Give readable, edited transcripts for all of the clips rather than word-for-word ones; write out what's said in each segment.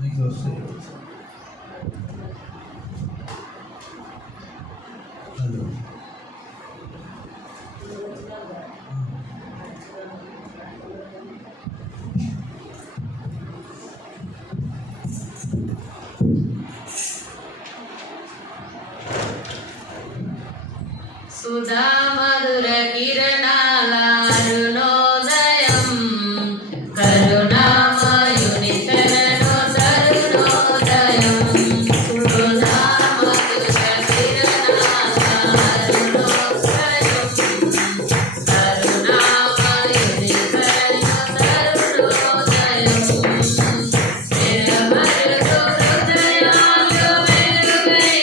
మీకు వస్తాయి. హలో సుధా మధుర కిరణాల అరుణోదయం కరుణామయుని శరణు తరుణోదయం. సుధా మధుర కిరణాల అరుణోదయం కరుణామయుని శరణు తరుణోదయం. నిరమరుదు హృదయాలు వెలుగైనవి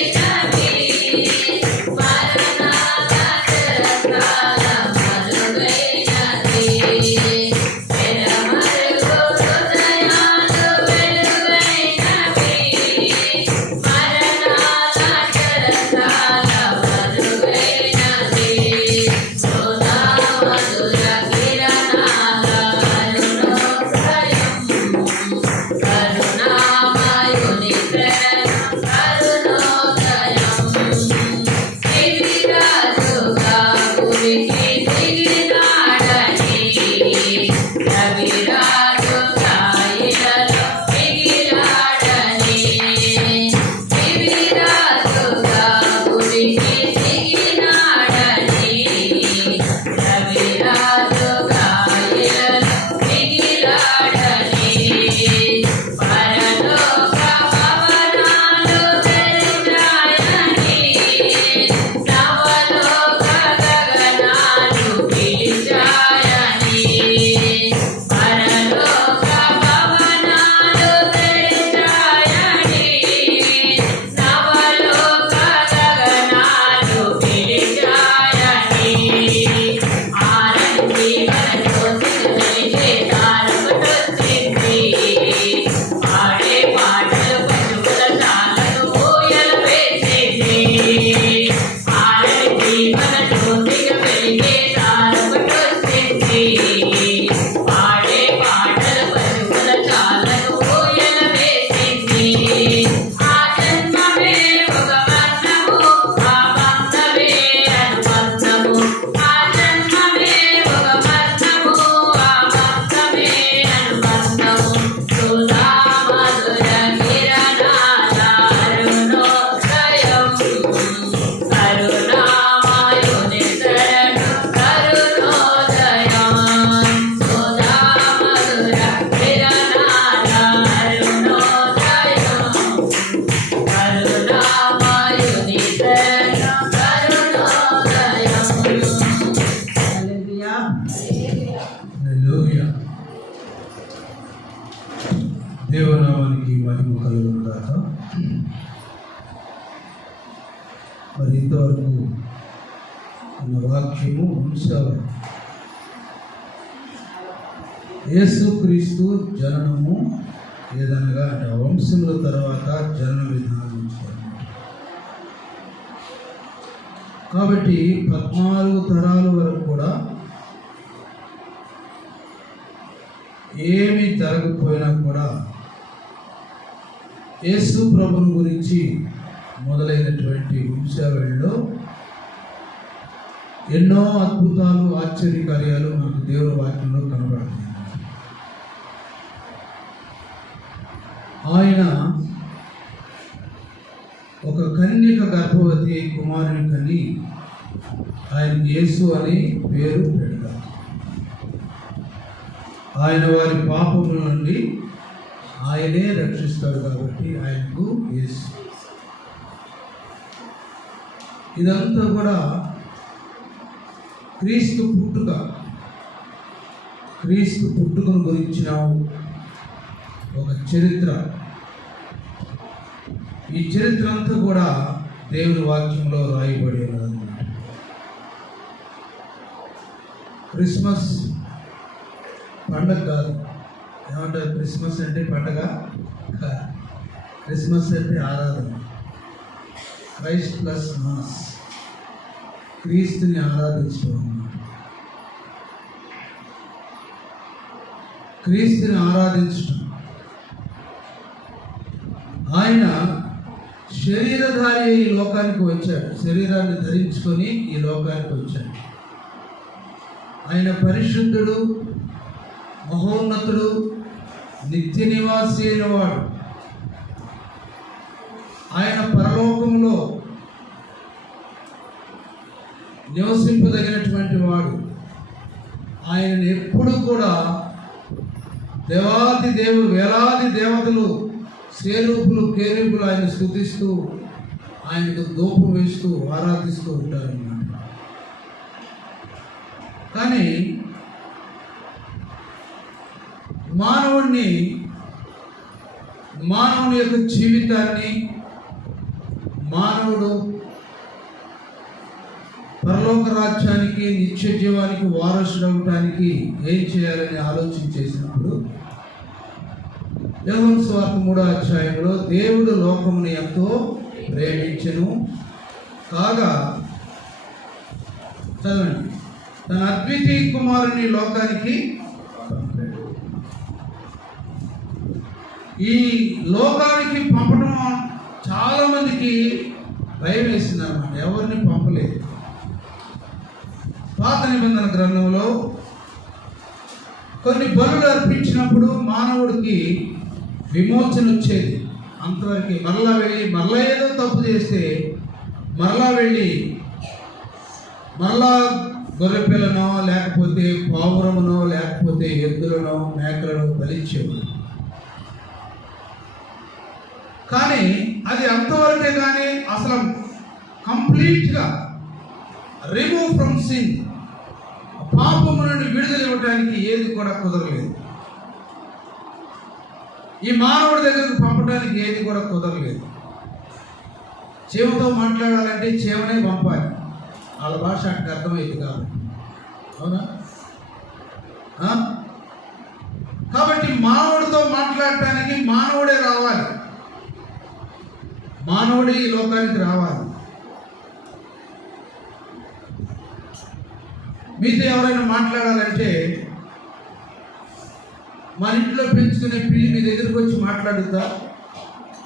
దేవనామానికి మహిమ కలుగును గాక. మరి ఇంతవరకు మన వాక్యము వంశావళి. యేసుక్రీస్తు జననము ఏదనగా అంటే వంశముల తర్వాత జనన విధానం ఉంచారు. కాబట్టి 14 తరాల వరకు కూడా ఏమి జరగకపోయినా కూడా యేసు ప్రభుని గురించి మొదలైనటువంటి వంశావళిలో ఎన్నో అద్భుతాలు ఆశ్చర్యకార్యాలు మనకు దేవుని వాక్యంలో కనబడుతుంది. ఆయన ఒక కన్యక గర్భవతి కుమారుని కని ఆయనకి యేసు అని పేరు పెడతారు. ఆయన వారి పాపముల నుండి ఆయనే రక్షిస్తాడు కాబట్టి ఆయనకు యేసు. ఇదంతా కూడా క్రీస్తు పుట్టుకను గురించిన ఒక చరిత్ర. ఈ చరిత్ర అంతా కూడా దేవుని వాక్యంలో రాయబడి ఉన్నదన్నమాట. క్రిస్మస్ పండగ కాదు. ఏమంటారు? క్రిస్మస్ అంటే పండగ కాదు. క్రిస్మస్ అంటే ఆరాధన. క్రైస్ట్ ప్లస్ మాస్, క్రీస్తుని ఆరాధించడం అన్నమాట. క్రీస్తుని ఆరాధించటం. ఆయన శరీరధారి ఈ లోకానికి వచ్చాడు, శరీరాన్ని ధరించుకొని ఈ లోకానికి వచ్చాడు. ఆయన పరిశుద్ధుడు, మహోన్నతుడు, నిత్య నివాసి అయిన వాడు. ఆయన పరలోకంలో నివసింపదగినటువంటి వాడు. ఆయనను ఎప్పుడు కూడా దేవాది దేవుడు, వేలాది దేవతలు, సేరూపులు, కేరూపులు ఆయన స్తుతిస్తూ, ఆయనకు ధూపం వేస్తూ ఆరాధిస్తూ ఉంటారన్నమాట. కానీ మానవుని యొక్క జీవితాన్ని, మానవుడు పరలోక రాజ్యానికి, నిత్య జీవానికి వారసుడవటానికి ఏం చేయాలని ఆలోచన చేసినప్పుడు యోహాను సువార్త 3వ అధ్యాయంలో దేవుడు లోకమును ఎంతో ప్రేమించెను కాగా చదవండి, తన అద్వితీయ కుమారుని లోకానికి పంపాడు. ఈ లోకానికి పంపడం చాలా మందికి భయం వేసింది అన్నమాట. ఎవరిని పంపలేదు. పాత నిబంధన గ్రంథంలో కొన్ని బలులు అర్పించినప్పుడు మానవుడికి విమోచన వచ్చేది. అంతవరకు మరలా ఏదో తప్పు చేస్తే మరలా గొర్రెపిల్లనో లేకపోతే పావురమునో లేకపోతే ఎద్దులనో మేకలను బలిచ్చేవాడు. కానీ అది అంతవరకే, కానీ అసలు కంప్లీట్గా రిమూవ్ ఫ్రమ్ సిన్, పాపము నుండి విడుదల ఇవ్వడానికి ఏది కూడా కుదరలేదు. ఈ మానవుడి దగ్గరకు పంపడానికి ఏది కూడా కుదరలేదు. చీమతో మాట్లాడాలంటే చీమనే పంపాలి, వాళ్ళ భాష అంటే అర్థమైంది కాబట్టి. అవునా? కాబట్టి మానవుడితో మాట్లాడటానికి మానవుడే రావాలి, మానవుడే ఈ లోకానికి రావాలి. మీతో ఎవరైనా మాట్లాడాలంటే మన ఇంట్లో పెంచుకునే పిల్లి మీ దగ్గరికి వచ్చి మాట్లాడుతా?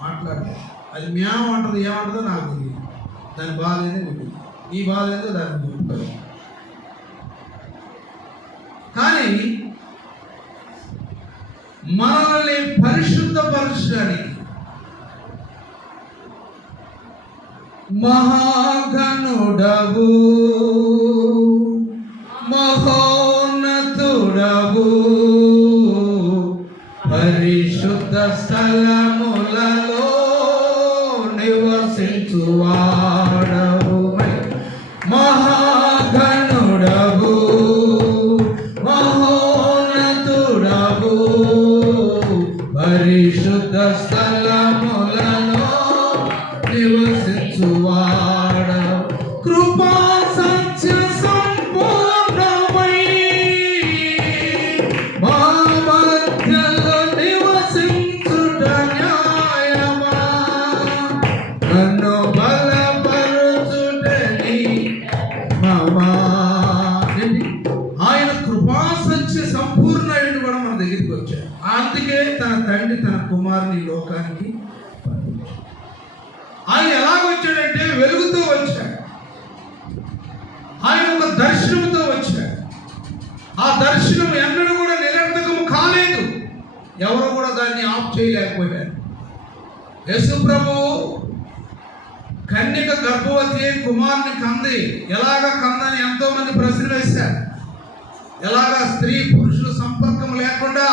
మాట్లాడదు. అది మ్యావ్ అంటది, ఏమంటుందో నాకు తెలియదు. దాని బాధ ఏదో ఉంటుంది, ఈ బాధ ఏదో దానికి ఉంటుంది. కానీ మనల్ని పరిశుద్ధపరచడానికి మహాగణుడవు, మహోన్నతుడవు, పరిశుద్ధ స్థలములలో నివసించువాడవు, మహాగణుడవు, మహోన్నతుడవు, పరిశుద్ధ స్థలములలో నివసించువాడవు, కృపా సత్య సంపూర్ణమై మా మధ్యలో నివసించుట న్యాయమా, నన్ను బలపరచుటని మమా. ఆయన కృపా సత్య సంపూర్ణుడు కూడా మన దగ్గరికి వచ్చాడు. అందుకే తన తండ్రి తన కుమారుని లోకానికి పంపించాడు. ఆయన ఎలాగొచ్చాడంటే వెలుగుతో వచ్చాడు. ఆయన ఒక దర్శనంతో వచ్చాడు. ఆ దర్శనం ఎన్నడూ కూడా నిరర్థకము కాలేదు. ఎవరు కూడా దాన్ని ఆఫ్ చేయలేకపోయారు. యేసు ప్రభువు కన్యక గర్భవతి కుమారుని కంది. ఎలాగ కందని ఎంతో మంది ప్రశ్న వేశారు. ఎలాగా స్త్రీ పురుషుల సంపర్కం లేకుండా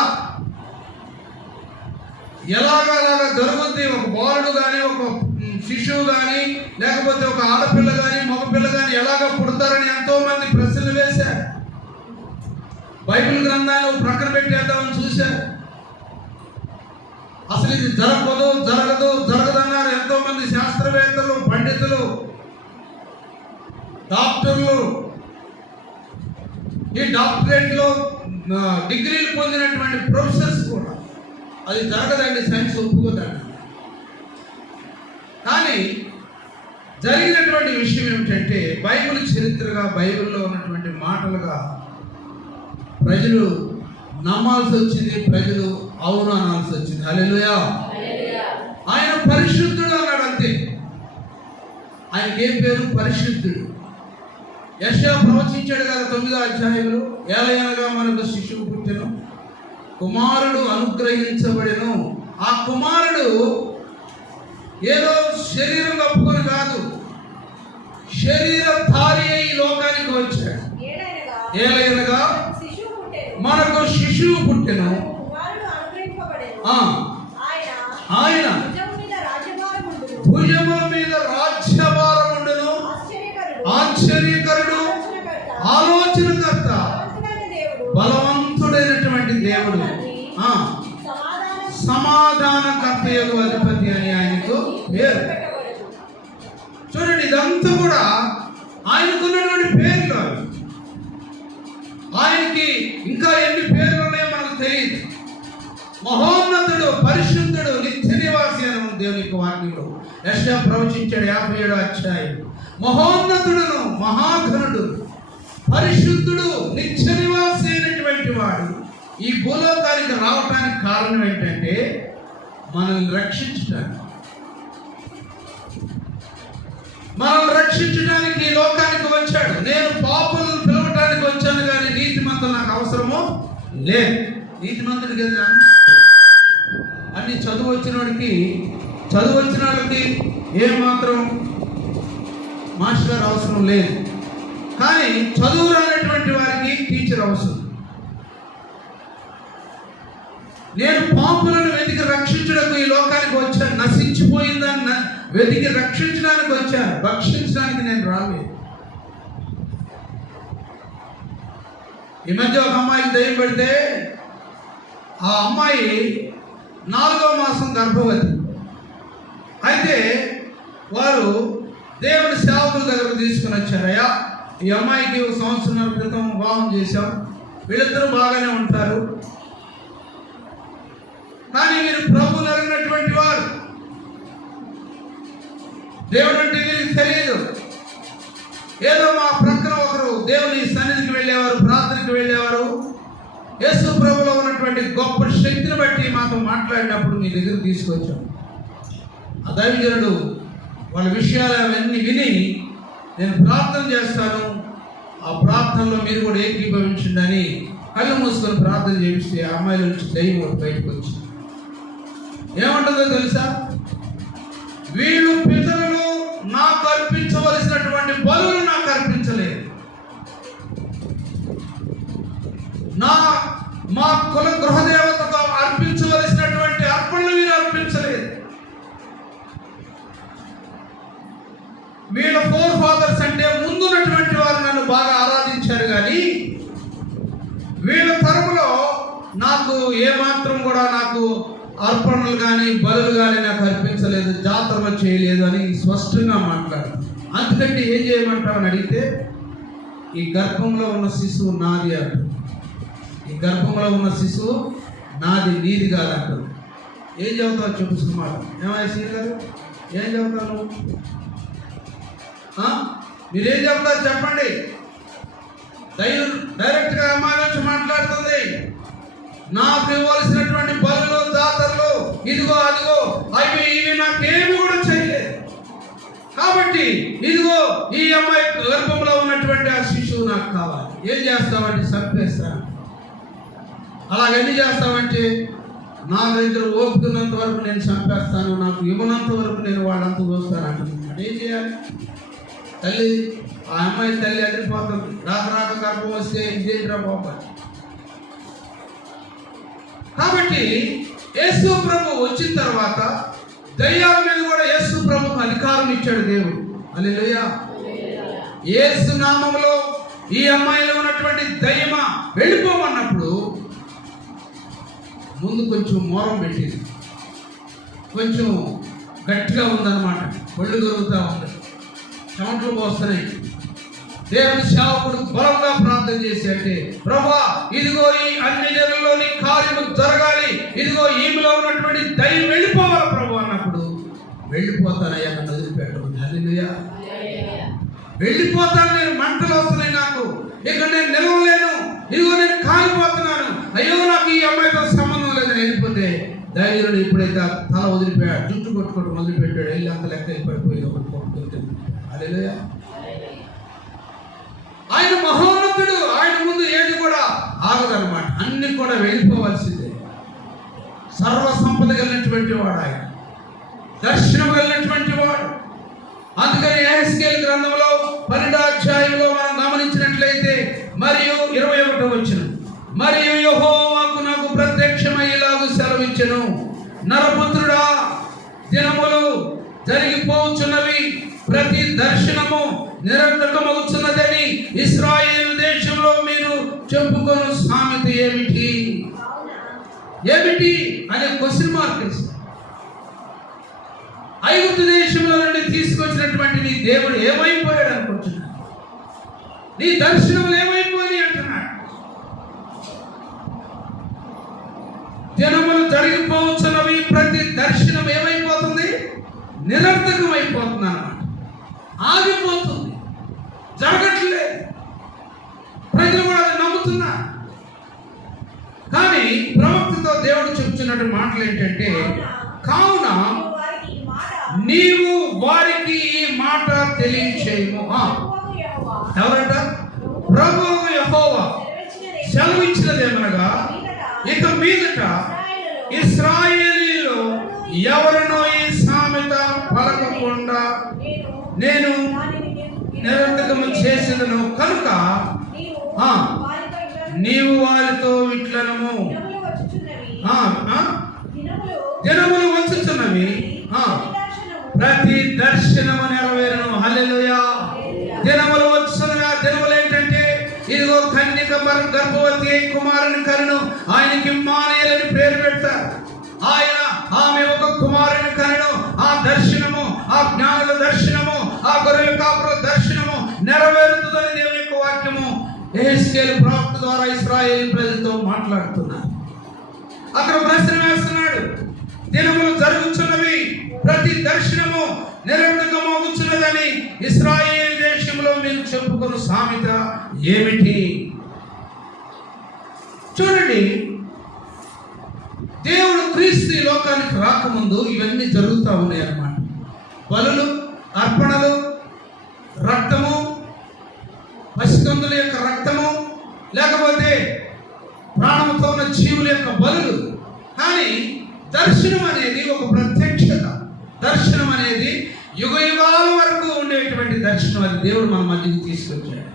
అలాగా జరుగుద్ది? ఒక బాలుడు కానీ, ఒక శిశువు కానీ, లేకపోతే ఒక ఆడపిల్ల కానీ, మగపిల్ల కానీ ఎలాగ పుడతారని ఎంతో మంది ప్రశ్నలు వేశారు. బైబిల్ గ్రంథాలు ప్రక్కన పెట్టేద్దామని చూశారు. అసలు ఇది జరగదన్నారు ఎంతో మంది శాస్త్రవేత్తలు, పండితులు, డాక్టర్లు, ఈ డాక్టరేట్లో డిగ్రీలు పొందినటువంటి ప్రొఫెసర్స్ కూడా అది జరగదండి, సైన్స్ ఒప్పుకోదండి. కానీ జరిగినటువంటి విషయం ఏమిటంటే బైబిల్ చరిత్రగా, బైబిల్లో ఉన్నటువంటి మాటలుగా ప్రజలు నమ్మాల్సి వచ్చింది, ప్రజలు అవును అనాల్సి వచ్చింది. హల్లెలూయా. ఆయన పరిశుద్ధుడు అన్నాడు అంతే. ఆయనకి ఏం పేరు? పరిశుద్ధుడు. యెషయా ప్రవచించాడు కదా 9వ అధ్యాయంలో, ఏలయనగా మనకు శిశువు పుట్టెను, కుమారుడు అనుగ్రహించబడెను. ఆ కుమారుడు ఏదో శరీరం కప్పుకొని కాదు, శరీరధారి అయి లోకానికి వచ్చాడు. ఏలయనగా మనకు శిశువు పుట్టెను, ఆయన భుజముల మీద రాజ్యభారముండును, ఆశ్చర్యకరుడు, ఆలోచనకర్త, బలవంతుడైనటువంటి దేవుడు, సమాధానకర్త యొక్క అధిపతి అని ఆయనకు పేరు. చూడండి, ఇదంతా కూడా ఆయనకున్నటువంటి పేర్లు. ఆయనకి ఇంకా ఎన్ని పేర్లు ఉన్నాయో మనకు తెలియదు. మహోన్నతుడు, పరిశుద్ధుడు, నిత్య నివాసి అని ఉంది దేవుని యొక్క వాక్యంలో. యెషయా ప్రవచించాడు 57వ అధ్యాయం. మహోన్నతుడును, మహాఘనుడు, పరిశుద్ధుడు, నిత్య నివాసి అయినటువంటి వాడు ఈ భూలోకానికి రావటానికి కారణం ఏంటంటే మనల్ని రక్షించడానికి. మనల్ని రక్షించడానికి ఈ లోకానికి వచ్చాడు. నేను పాపులను పిలవటానికి వచ్చాను కానీ నీతిమంతులు నాకు అవసరము లేదు. నీతిమంతుడికి అన్ని చదువు వచ్చిన వాళ్ళకి ఏమాత్రం మాస్టర్ గారు అవసరం లేదు. కానీ చదువు రానటువంటి వారికి టీచర్ అవసరం. నేను పాపులను వెతికి రక్షించడానికి ఈ లోకానికి వచ్చాను. నశించిపోయిందని వెతికి రక్షించడానికి వచ్చాను, భక్షించడానికి నేను రాలేదు. ఈ మధ్య ఒక అమ్మాయికి దయ్యం పెడితే ఆ అమ్మాయి 4వ మాసం గర్భవతి. అయితే వారు దేవుని సేవకుల దగ్గరకు తీసుకుని వచ్చారు. అయ్యా, ఈ అమ్మాయికి 1 సంవత్సరం క్రితం వివాహం చేశాం, వీళ్ళిద్దరూ బాగానే ఉంటారు, కానీ మీరు ప్రభువును ఎరిగినటువంటి వారు, దేవుడు అంటే వీరికి తెలియదు. ఏదో మా ప్రక్కన ఒకరు దేవుని సన్నిధికి వెళ్ళేవారు, ప్రార్థనకి వెళ్ళేవారు, యేసు ప్రభులో ఉన్నటువంటి గొప్ప శక్తిని బట్టి మాతో మాట్లాడినప్పుడు మీ దగ్గర తీసుకొచ్చాం. ఆ దైవజనుడు వాళ్ళ విషయాలు అవన్నీ విని నేను ప్రార్థన చేస్తాను, ఆ ప్రార్థనలో మీరు కూడా ఏకీభవించండి అని కళ్ళు మూసుకొని ప్రార్థన చేపిస్తే ఆ అమ్మాయిల నుంచి దైవం ఒకటి బయటకు వచ్చింది. ఏమంటుందో తెలుసా? వీళ్ళు పితరులు నాకు అర్పించవలసినటువంటి బలులు నాకు అర్పించలేదు, మా కుల గృహదేవతకు అర్పించవలసినటువంటి అర్పణలు వీరు అర్పించలేదు. వీళ్ళ 4 ఫాదర్స్ అంటే ముందున్నటువంటి వారు నన్ను బాగా ఆరాధించారు, కానీ వీళ్ళ తరపులో నాకు ఏమాత్రం కూడా నాకు అర్పణలు కానీ బలులు కానీ నాకు అర్పించలేదు, జాతరలు చేయలేదు అని స్పష్టంగా మాట్లాడు. అందుకంటే ఏం చేయమంటారని అడిగితే, ఈ గర్భంలో ఉన్న శిశువు నాది అంటారు. ఈ గర్భంలో ఉన్న శిశువు నాది, నీది కాదంటారు. ఏం చదువుతావు చూపిస్తున్నమాట? ఏమయ్యా సీన్ గారు, ఏం చదువుతాను? మీరేం చెప్తారు చెప్పండి. డైరెక్ట్గా అమ్మాయి నుంచి మాట్లాడుతుంది. నాకు ఇవ్వాల్సినటువంటి బలులు, జాతరలు, ఇదిగో అదిగో అవి ఇవి నాకేమి కూడా చేయలేదు. కాబట్టి ఇదిగో ఈ అమ్మాయి గర్భంలో ఉన్నటువంటి ఆ శిశువు నాకు కావాలి. ఏం చేస్తామంటే చంపేస్తాను. అలాగెన్ని చేస్తామంటే నా దగ్గర ఓపుతున్నంత వరకు నేను చంపేస్తాను, నాకు ఇవ్వనంత వరకు నేను వాళ్ళంతా చూస్తాను అంటున్నాడు. ఏం చేయాలి? తల్లి, ఆ అమ్మాయి తల్లి అదిరిపోతుంది. రాక గర్భం వస్తే ఇదేంట్రా బాబా. కాబట్టి యేసు ప్రభు వచ్చిన తర్వాత దయ్యాల మీద కూడా యేసు ప్రభుకు అధికారం ఇచ్చాడు దేవుడు. హల్లెలూయా. యేసు నామములో ఈ అమ్మాయిలో ఉన్నటువంటి దయ్యమా వెళ్ళిపోమన్నప్పుడు ముందు కొంచెం మోరం పెట్టింది, కొంచెం గట్టిగా ఉందన్నమాట. ఒళ్ళు దొరుకుతూ ఉంది, చెమటలు పోస్తున్నాయి. దేవుని సేవకుడు బలంగా ప్రార్థన చేసి అంటే, ప్రభువా ఇదిగో ఈ అన్ని జనుల్లో నీ కార్యము జరగాలి, ఇదిగో ఈమెలో ఉన్నటువంటి దయ్యం వెళ్ళిపోవాలి ప్రభు అన్నప్పుడు, వెళ్ళిపోతానయ్యా నన్ను వదిలిపెట్టదు. హల్లెలూయా. వెళ్ళిపోతాను, నేను మంటలు వస్తున్నాయి, నాకు ఇక నేను నిలవలేను, ఇదిగో నేను కాలిపోతున్నాను, అయ్యో నాకు ఈ అమ్మాయితో సంబంధం లేదని వెళ్ళిపోతే ధైర్యుడు ఎప్పుడైతే ఆ తల వదిలిపోయాడు, జుట్టు కొట్టుకోవడం వదిలిపెట్టాడు, వెళ్ళి అంత లెక్క పడిపోయింది ఒకటి కొట్టుకుంటుంది. హల్లెలూయా. ఆయన మహోన్నతుడు, ఆయన ముందు ఏది కూడా ఆగదన్నమాట, అన్ని కూడా వెళ్ళిపోవాల్సిందే. సర్వ సంపద కలిగినటువంటి వాడు ఆయన, దర్శనం కలిగినటువంటి వాడు. అందుకని యెహెజ్కేలు గ్రంథంలో 12వ అధ్యాయంలో మనం గమనించినట్లయితే మరియు 21వ వచనం, మరియు యెహోవాకు నాకు ప్రత్యక్షమయ్యేలాగు సెలవిచ్చెను, నరపుత్రుడా, దినములు జరిగిపోవచ్చున్నవి, ప్రతి దర్శనము నిరర్థకమవుతున్నదని ఇశ్రాయేలు దేశంలో మీరు చెప్పుకొను సామెత ఏమిటి? ఏమిటి అనే క్వశ్చన్ మార్క్ వేసి, ఐగుప్తు దేశంలో నుండి తీసుకొచ్చినటువంటి నీ దేవుడు ఏమైపోయాడు అనుకుంటున్నాడు? నీ దర్శనములు ఏమైపోయి అంటున్నాడు. దినములు జరిగిపోవచ్చున్నవి, ప్రతి దర్శనం ఏమైపోతుంది? నిరర్థకం అయిపోతుంది అన్నమాట, ఆగిపోతుంది, జరగట్లేదు. ప్రజలు కూడా అది నమ్ముతున్నారు. కానీ ప్రవక్తతో దేవుడు చెప్తున్నట్టు మాటలు ఏంటంటే, కావున నీవు వారికి ఈ మాట తెలియచేయము. ఎవరట? ప్రభువు యెహోవా సెలవిచ్చినదేమనగా, ఇక మీదట ఇశ్రాయేలీయులు ఎవరినో ఈ సామెత పలకకుండా నేను నిరర్థకము చేసేదను కనుక నీవు వారితో ఇట్లనము, దినములు వచ్చుచున్నవి, ప్రతి దర్శనము నెరవేరును. హల్లెలూయా. దినములు వచ్చుచున్నవి. ఆ దినములు ఏంటంటే, ఇదిగో కన్యక గర్భవతి కుమారుని కనును, ఆయనకి ఇమ్మానుయేలు అని పేరు పెడతారు. ఆమె ఒక కుమారుని కనును. ఆ దర్శనము, ఆ జ్ఞానుల దర్శనము, ఆ గొర్రెల కాపుల దర్శనము నెరవేరుతుందని దేవుని యొక్క వాక్యము యెహెజ్కేలు ప్రవక్త ద్వారా ఇశ్రాయేలు ప్రజలతో మాట్లాడుతున్నారు. అక్కడ ప్రశ్న వేస్తున్నాడు, దినములు జరుగుతున్నవి, ప్రతి దర్శనము నిరర్థకమవుతున్నదని ఇశ్రాయేలు దేశంలో మీరు చెప్పుకున్న సామెత ఏమిటి? చూడండి, దేవుడు క్రీస్తు ఈ లోకానికి రాకముందు ఇవన్నీ జరుగుతూ ఉన్నాయి అన్నమాట. బలులు, అర్పణలు, రక్తము, పసికందుల యొక్క రక్తము, లేకపోతే ప్రాణముతో ఉన్న జీవుల యొక్క బలులు. కానీ దర్శనం అనేది ఒక ప్రత్యక్షత. దర్శనం అనేది యుగ యుగాల వరకు ఉండేటువంటి దర్శనం. అది దేవుడు మన మధ్యకి తీసుకొచ్చాడు.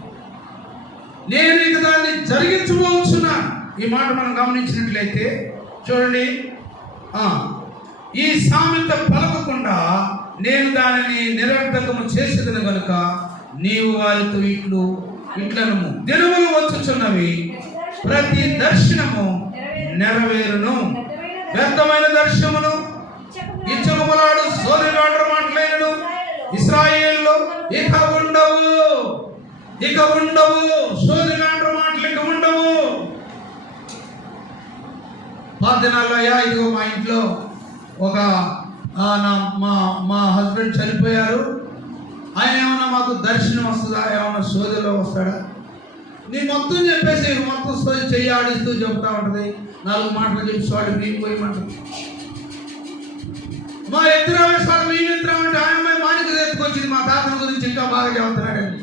నేను ఇక దాన్ని జరిగించబోతున్నాను. ఈ మాట మనం గమనించినట్లయితే చూడండి, ఈ సామెత పలకకుండా నేను దానిని నిరర్థకము చేసేదను కనుక నీవు వారితో ఇట్లనము, దినములు వచ్చుచున్నవి, ప్రతి దర్శనము నెరవేరును. వ్యర్థమైన దర్శనమును ఇచ్చకములాడు సోదరుడు మాట్లాడను ఇశ్రాయేలులో ఇక ఉండవు. సోదరుడు మాటలు ఇక ఉండవు. 10 దినాల్లో ఇదిగో మా ఇంట్లో ఒక మా హస్బెండ్ చనిపోయారు, ఆయన ఏమన్నా మాకు దర్శనం వస్తుందా, ఏమన్నా సోదరులో వస్తాడా? నీ మొత్తం చెప్పేసి మొత్తం సోది చెయ్యి ఆడిస్తూ చెబుతా ఉంటుంది. 4 మాటలు చెప్పి వాడు మేము పోయమంటారు. మా ఎత్తురామే సార్ మేము ఎత్తురామంటే ఆయన మానిక ఎత్తుకొచ్చింది మా తాతల గురించి ఇంకా బాగా చెబుతున్నాడండి.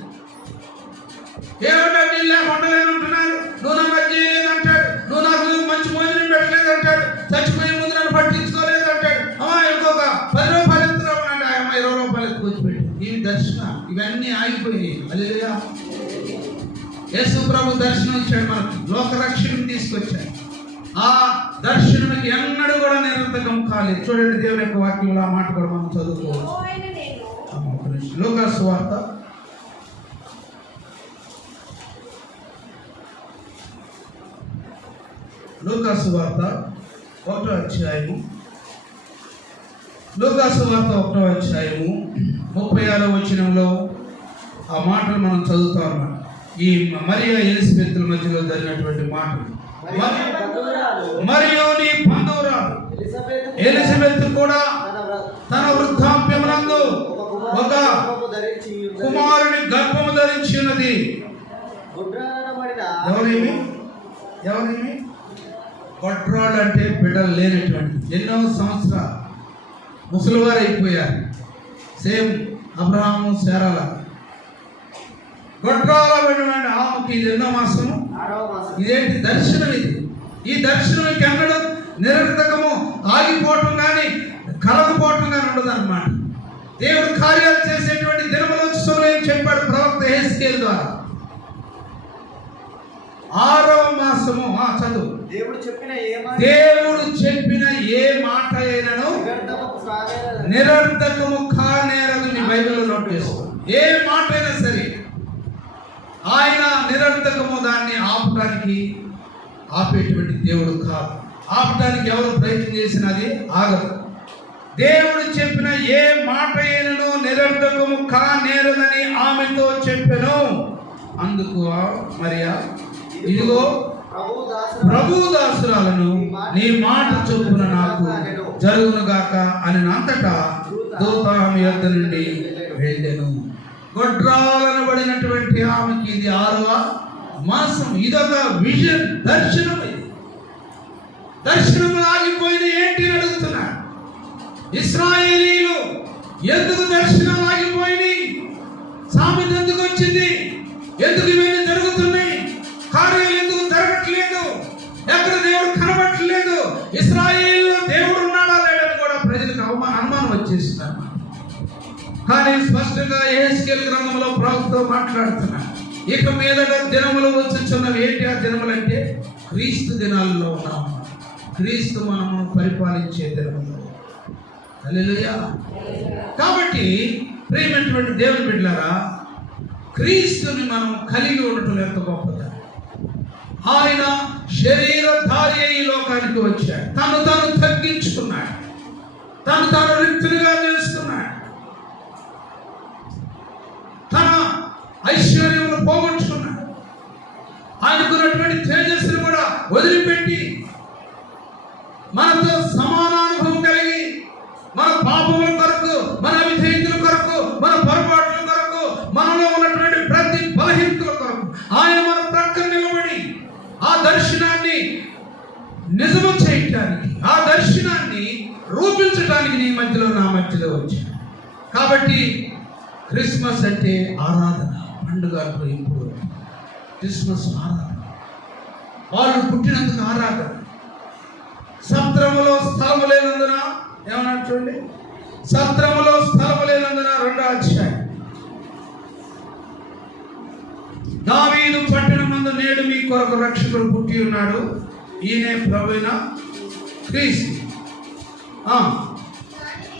ఏమంటే నేను లేకుండా ఉంటున్నాను, నువ్వు నా మధ్య చేయలేదంటాడు, నువ్వు నాకు మంచి భోజనం పెట్టలేదు అంటాడు, చచ్చిపోయే ముందు నన్ను పట్టించుకోలేదు అంటాడు. ఇంకొక 10 రూపాయలు ఎత్తురావు అంటే ఆయన 20 రూపాయలు ఎత్తుకొచ్చి పెట్టి ఇవి దర్శనం. ఇవన్నీ ఆగిపోయాయి. హల్లెలూయా. యేసు ప్రభు దర్శనం ఇచ్చాడు, మనకు లోకరక్షణ తీసుకొచ్చాడు. ఆ దర్శనానికి ఎన్నడూ కూడా నిరర్థకం కాలేదు. చూడండి, దేవుని యొక్క వాక్యంలో ఆ మాట కూడా మనం చదువుకోవచ్చు. లూకాసు వార్త 1వ అధ్యాయము, 36వ వచనంలో ఆ మాటలు మనం చదువుతాం అన్నమాట. ఈ మరియా ఎలిజబెత్ల మధ్యలో జరిగినటువంటి మాటలు. మరియు నీ బంధువురాలు ఎలిజబెత్ కూడా తన వృద్ధాప్యమునందు ఒక కుమారుని గర్భము ధరించి ఉన్నది. ఎవరేమి గొడ్రాళ్ళు అంటే బిడ్డలు లేనటువంటి ఎన్నో సంవత్సరాలు ముసలివారు అయిపోయారు. సేమ్ అబ్రహాము శారాల గొడ్రాలమైనటువంటి ఆమెకి ఇది ఎన్నో మాసము, ఇదేంటి దర్శనం. ఈ దర్శనం ఎన్నడూ నిరర్థకము ఆగిపోవటం కానీ కలగపోవటం కానీ ఉండదు అన్నమాట. దేవుడు కార్యాలు చేసేటువంటి దినములు వచ్చి చెప్పాడు ప్రవక్త హెస్కేలు ద్వారా. 6వ మాసము చదువు. దేవుడు చెప్పిన ఏ మాట అయినను నిరర్థకము కానేరదు. నీ బైబిల్లో నోట్ చేసుకో. ఏ మాట అయినా సరే ఆయన నిరర్థకము దాన్ని ఆపేటువంటి దేవుడు కాదు. ఆపడానికి ఎవరు ప్రయత్నం చేసినది ఆగదు. దేవుడు చెప్పిన ఏ మాట అయినను నిరర్థకము కానేరదని ఆమెతో చెప్పెను. అందుకు మరియా, ఇదిగో ప్రభు దాసురాలను నీ మాట చొప్పున నాకు జరుగునుగాక అని అంతటా దూత ఆమె యొద్ద నుండి వెళ్ళెను. గొడ్రాలనబడినటువంటి ఆమెకి ఇది 6వ మాసం. ఇదొక విజన్, దర్శనం. దర్శనం ఆగిపోయింది ఏంటి అని అడుగుతున్నా. ఇశ్రాయేలీలు ఎందుకు దర్శనాలు ఆగిపోయినాయి? సామెత ఎందుకు వచ్చింది? ఎందుకు ఇవన్నీ జరుగుతున్నాయి? కార్యాలు ఎందుకు జరగట్లేదు? ఎక్కడ దేవుడు కనబట్టలేదు? ఇశ్రాయేలీలో దేవుడు ఉన్నాడా లేడని కూడా ప్రజలకు అనుమానం వచ్చేస్తున్నారు. కానీ స్పష్టంగా యెహెజ్కేలు గ్రంథంలో ప్రభుతో మాట్లాడుతున్నా. ఇక మీదట దినములు వచ్చుచున్నవి. ఏంటి ఆ దినములు అంటే క్రీస్తు దినాల్లో ఉన్నాము. క్రీస్తు మనము పరిపాలించే దినములు. హల్లెలూయా. కాబట్టి ప్రియమైనటువంటి దేవుని బిడ్డలారా, క్రీస్తుని మనం కలిగి ఉండటం ఎంత గొప్పదా. ఆయన శరీరధారి ఈ లోకానికి వచ్చాడు. తాను తగ్గించుకున్నాడు. తాను రిక్తునిగా చేసుకున్నాడు. తన ఐశ్వర్యమును పోగొట్టుకున్నాడు. ఆయనకున్నటువంటి తేజస్సును కూడా వదిలిపెట్టి మనతో సమానానుభవం కలిగి మన పాపముల కొరకు, మన అవిధేయతల కొరకు, మన పొరపాట్ల కొరకు, మనలో ఉన్నటువంటి ప్రతి బలహీనతల కొరకు ఆయన మన ప్రక్కన నిలబడి ఆ దర్శనాన్ని నిజము చేయటానికి, ఆ దర్శనాన్ని రూపించడానికి నీ మధ్యలో నా మధ్యలో వచ్చాడు. కాబట్టి క్రిస్మస్ అంటే ఆరాధన, పండుగ. ఇప్పుడు క్రిస్మస్ ఆరాధన, వాళ్ళు పుట్టినందుకు ఆరాధన. సత్రములో స్థలము లేనందున ఏమన్నా చూడండి, సత్రములో స్థలము లేనందున 2వ అధ్యాయం. దావీదు పట్టణమందు నేడు మీ కొరకు రక్షకుడు పుట్టి ఉన్నాడు, ఈయనే ప్రభువైన క్రీస్తు.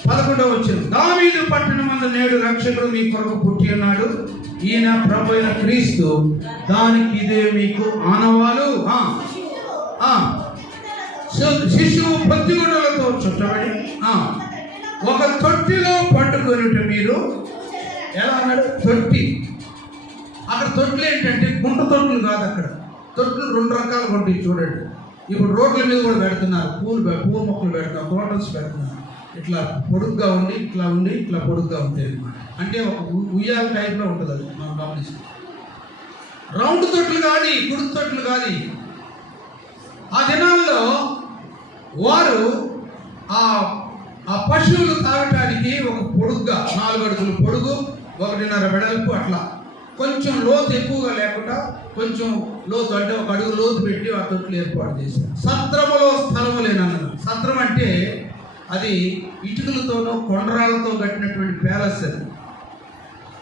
11వ వచనం. దావీదు పట్టణమందు నేడు రక్షకుడు మీ కొరకు పుట్టి ఉన్నాడు, ఈయన ప్రభువైన క్రీస్తు. దానికి ఇదే మీకు ఆనవాలు. శిశువు పొత్తిగుడ్డలతో చుట్టబడి ఒక తొట్టిలో పట్టుకొనుట మీరు ఎలా అన్నాడు? తొట్టి. అక్కడ తొట్లు ఏంటంటే గుంట తొట్లు కాదు. అక్కడ తొట్లు 2 రకాలుగా ఉంటాయి. చూడండి, ఇప్పుడు రోడ్ల మీద కూడా పెడుతున్నారు. పూల మొక్కలు పెడుతున్నారు, తోటల్స్ పెడుతున్నారు. ఇట్లా పొడుగ్గా ఉండి ఇట్లా ఉండి ఇట్లా పొడుగ్గా ఉంటాయి అన్నమాట. అంటే ఒక ఉయ్యాల టైప్లో ఉంటుంది. అది మనం గమనిస్తాం. రౌండ్ తొట్లు కాదు, గుడి తొట్లు కాదు. ఆ దినాల్లో వారు ఆ పశువులు తాగటానికి ఒక పొడుగ్గా 4 అడుగులు పొడుగు, 1.5 వెడల్పు, అట్లా కొంచెం లోతు ఎక్కువగా లేకుండా కొంచెం లోతు అంటే 1 అడుగు లోతు పెట్టి ఆ తొట్లు ఏర్పాటు చేశారు. సత్రములో స్థలము లేనన్నారు. సత్రం అంటే అది ఇటుకలతోనూ కొండరాలతో కట్టినటువంటి ప్యాలెస్. అది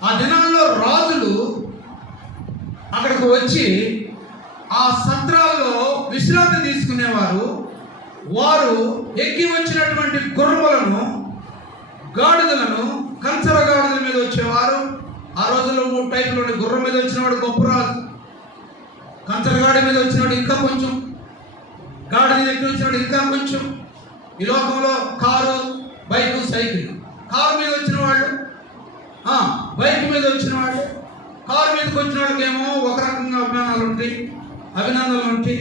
ఆ దినాల్లో రాజులు అక్కడికి వచ్చి ఆ సత్రాల్లో విశ్రాంతి తీసుకునేవారు. వారు ఎక్కి వచ్చినటువంటి గుర్రములను, గాడిదలను, కంచర గాడిదల మీద వచ్చేవారు. ఆ రోజుల్లో 3 టైపులు ఉండే. గుర్రం మీద వచ్చినవాడు గొప్ప రాజు, కంచర గాడి మీద వచ్చినవాడు ఇంకా కొంచెం, గాడిద ఎక్కి వచ్చినవాడు ఇంకా కొంచెం. ఈ లోకంలో కారు, బైకు, సైకిల్. కారు మీద వచ్చిన వాళ్ళు, బైక్ మీద వచ్చిన వాళ్ళు, కారు మీదకి వచ్చిన వాళ్ళకేమో ఒక రకంగా అభినందనలు ఉంటాయి.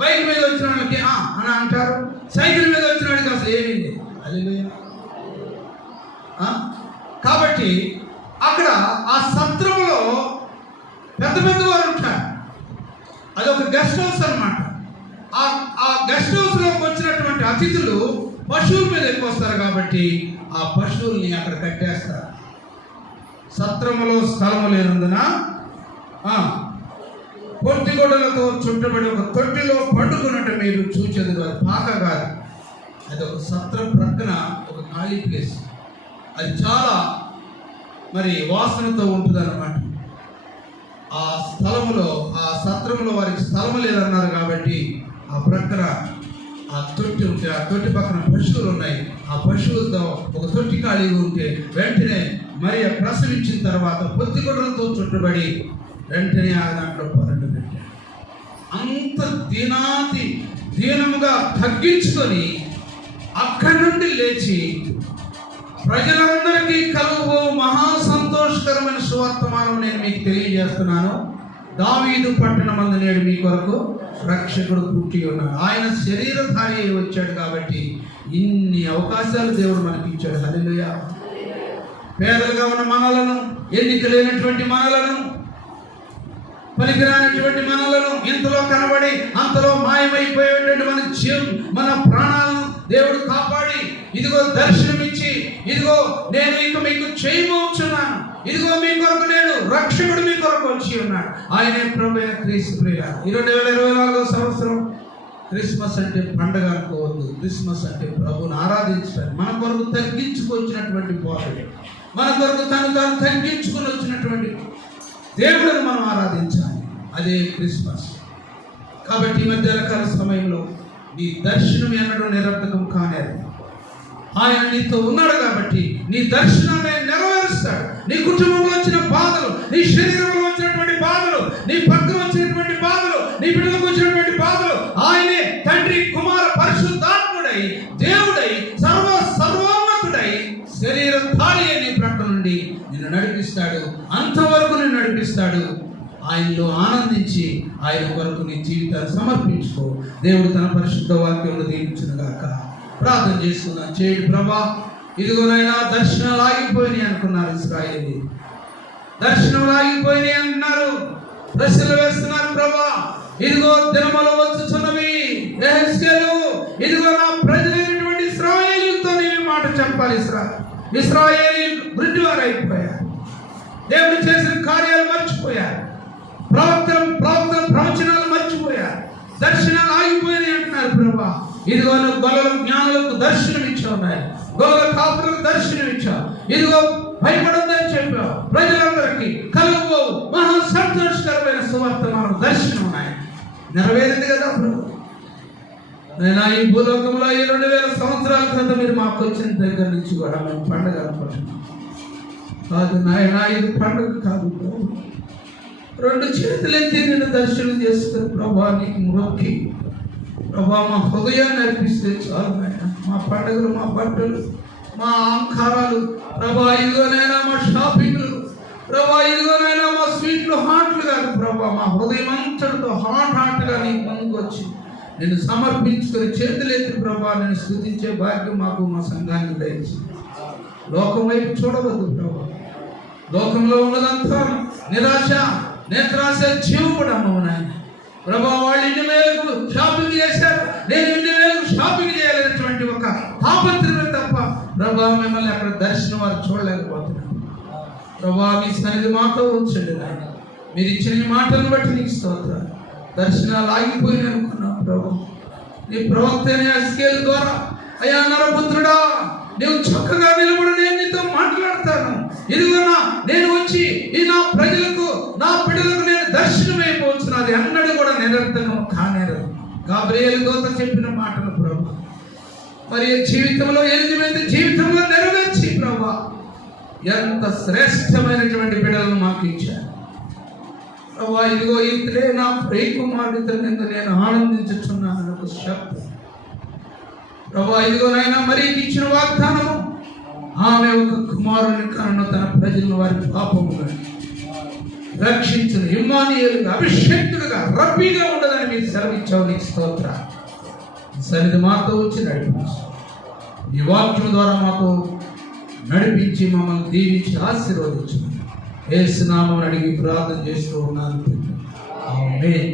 బైక్ మీద వచ్చిన వాళ్ళకి అని అంటారు. సైకిల్ మీద వచ్చిన వాడికి అసలు ఏమైంది? హల్లెలూయా. కాబట్టి అక్కడ ఆ సత్రంలో పెద్ద వారు ఉంటారు. అదొక గెస్ట్ హౌస్ అన్నమాట. ఆ గెస్ట్ మనుషులు పశువుల మీద ఎక్కువ వస్తారు కాబట్టి ఆ పశువుల్ని అక్కడ కట్టేస్తారు. సత్రములో స్థలము లేనందున పొట్టిగొడ్డలతో చుట్టబడి ఒక తొట్టిలో పండుకున్నట్టు మీరు చూచెదరు. అది పాక కాదు, అది ఒక సత్రం ప్రక్కన ఒక ఖాళీ ప్లేస్. అది చాలా వాసనతో ఉంటుంది అన్నమాట. ఆ స్థలములో, ఆ సత్రంలో వారికి స్థలము లేదన్నారు కాబట్టి ఆ ప్రక్కన ఆ తొట్టి ఉంటే, ఆ తొట్టి పక్కన పశువులు ఉన్నాయి. ఆ పశువులతో ఒక తొట్టి ఖాళీగా ఉంటే వెంటనే మరియ ప్రసవించిన తర్వాత పొత్తిగొడ్డలతో చుట్టబడి వెంటనే ఆ దాంట్లో పరుండు పెట్టాడు. అంత దీనముగా తగ్గించుకొని అక్కడి నుండి లేచి ప్రజలందరికీ కలుగు మహా సంతోషకరమైన సువర్తమానం నేను మీకు తెలియజేస్తున్నాను. దావీదు పట్టణమందు నేడు మీ కొరకు రక్షకుడు పుట్టి ఉన్నాడు. ఆయన శరీరధారి అయి వచ్చాడు కాబట్టి ఇన్ని అవకాశాలు దేవుడు మనకి ఇచ్చాడు. హల్లెలూయా. పేదలుగా ఉన్న మనలను, ఎన్నిక లేనటువంటి మనలను, పనికిరానటువంటి మనలను ఇంతలో కనబడి అంతలో మాయమైపోయేటువంటి మన ప్రాణాలను దేవుడు కాపాడి ఇదిగో దర్శనమిచ్చి, ఇదిగో నేను ఇక మీకు చేయబోచున్నాను, ఇదిగో మీ కొరకు నేను రక్షకుడు మీ కొరకు వచ్చి ఉన్నాడు. ఆయనే ప్రభువైన క్రీస్తు ప్రియ. 2024 సంవత్సరం క్రిస్మస్ అంటే పండగ అనుకోవద్దు. క్రిస్మస్ అంటే ప్రభువుని ఆరాధించడానికి, మన కొరకు తగ్గించుకొచ్చినటువంటి పోరాడు, మన కొరకు తాను తగ్గించుకొని వచ్చినటువంటి దేవుడిని మనం ఆరాధించాలి. అదే క్రిస్మస్. కాబట్టి ఈ మధ్యకాల సమయంలో నీ దర్శనం ఎన్నడూ నిరర్థకం కానేది. ఆయన నీతో ఉన్నాడు కాబట్టి నీ దర్శనాన్ని నెరవేరుస్తాడు. నీ కుటుంబంలో వచ్చిన బాధలు, నీ శరీరంలో వచ్చినటువంటి బాధలు, నీ పక్కన వచ్చినటువంటి బాధలు, నీ బిడ్డలకు వచ్చినటువంటి బాధలు ఆయనే తండ్రి, కుమార, పరిశుద్ధాత్ముడై, దేవుడై, సర్వోన్నతుడై, శరీరధారి నీ ప్రక్క నుండి నిన్ను నడిపిస్తాడు. అంతవరకు నిన్ను నడిపిస్తాడు. ఆయనలో ఆనందించి ఆయన కొరకు నీ జీవితాన్ని సమర్పించుకో. దేవుడు తన పరిశుద్ధ వాక్యంలో దీవించునుగాక. ప్రార్థన చేసుకున్నాను. చేయండి ప్రభా. ఇదిగోనైనా దర్శనాలు ఆగిపోయినాయి అనుకున్నారు ఇశ్రాయేలు, దర్శనం ఆగిపోయినాయి అంటున్నారు, ప్రశ్నలు వేస్తున్నారు. ప్రభా ఇదిగో దినములు వచ్చుచున్నవి, ఇదిగో నా ప్రజలైనటువంటి ఇశ్రాయేలుతో నేను మాట చెప్పాలి. ఇశ్రాయేలు గుడ్డివారు అయిపోయారు, దేవుడు చేసిన కార్యాలు మర్చిపోయారు, ప్రవచనాలు మర్చిపోయారు, దర్శనాలు ఆగిపోయినాయి అంటున్నారు. ప్రభా ఇదిగో గొల్లల జ్ఞానులకు దర్శనం ఇచ్చావు, గొల్లల కాపులకు దర్శనం ఇచ్చావు, ఇదిగో భయపడొద్దని చెప్పావు. ప్రజలందరికీ కలుగు మహా సంతోషకరమైన సువర్తమానం దర్శనం నెరవేరింది కదా ప్రభు. నేను ఈ భూలోకంలో 2000 సంవత్సరాల క్రితం మీరు మాకు వచ్చిన దగ్గర నుంచి కూడా మేము పండుగ అనుకుంటున్నాం. కాదు నాయన, ఇది పండుగ కాదు. రెండు చేతులు ఎత్తి నేను దర్శనం చేసుకుని ప్రభా నీకు మొక్కి, ప్రభా మా హృదయాన్ని అర్పిస్తే చాలు నాయన. మా పండుగలు, మా బట్టలు, మా అలంకారాలు, ప్రభా ఇదిగోనైనా మా షాపింగ్లు, ప్రభా ఇదిగోనైనా మా స్వీట్లు, హాట్లు కాదు ప్రభా, మా హృదయం అంతటితో హాట్గా నీకు ముందుకు వచ్చి నేను సమర్పించుకొని చేతులెత్తి ప్రభా నేను స్తుతించే భాగ్యం మాకు, మా సంఘానికి దయచి. లోకం వైపు చూడవద్దు ప్రభా. లోకంలో ఉన్నదంతా నిరాశ, నేత్రాశ, జీవపడము నాయన. ప్రభా వాళ్ళు 20,000 షాపింగ్ చేశారు, నేను 20,000 షాపింగ్ చేయాలనేటువంటి ఒక తాపత్రమే తప్ప ప్రభా మిమ్మల్ని అక్కడ దర్శనం వారు చూడలేకపోతున్నాను. ప్రభా మీ సన్నిధి మాతో ఉంచండి నాయన. మీరు ఇచ్చిన మాటలను బట్టి నీకు స్తోత్రాలు. దర్శనాలు ఆగిపోయినాయి అనుకున్నాం ప్రభు. నీ ప్రవక్త హెస్కేలు ద్వారా, అయ్యా నరపుత్రుడా నువ్వు చక్కగా నిలబడి నేను నీతో మాట్లాడతాను, ఇదిగోనా నేను వచ్చి ఈ నా ప్రజలకు, నా బిడ్డలకు నేను దర్శనమైపోవచ్చు. అది అన్నడు కూడా నిరర్థకం కానేరదు. గాబ్రియేలు దూత చెప్పిన మాటలు ప్రభు మరి జీవితంలో, ఎలిజబెత్ జీవితంలో నెరవేర్చి ప్రభు ఎంత శ్రేష్టమైనటువంటి బిడ్డలను మాకు ఇచ్చారు ప్రభా. ఇదిగో ఇతడే నా ప్రియ కుమారుడితో నేను ఆనందించుచున్నాను ఒక శబ్దం ప్రభా. ఇదిగోనైనా మరి ఇచ్చిన వాగ్దానము, ఆమె ఒక కుమారుని కనను, తన ప్రజలను వారి పాపముగా రక్షించిన ఇమ్మానుయేలుగా, అభిషేక్తుడుగా, రబ్బీగా ఉండదని మీరు సెలవిచ్చావు. నీకు స్తోత్ర. సన్నిధి మాతో వచ్చి నడిపించు. ఈ వాక్యం ద్వారా మాతో నడిపించి మమ్మల్ని దీవించి ఆశీర్వదించు. యేసు నామమున అడిగి ప్రార్థన చేస్తూ ఉన్నాను. ఆమేన్.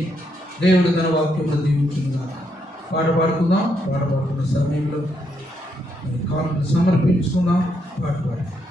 దేవుడు తన వాక్యమును దీవించును గాక. పాట పాడుకుందాం. పాట పాడుకున్న సమయంలో కానుకలు సమర్పించుకుందాం. పాట పాడుకుందాం.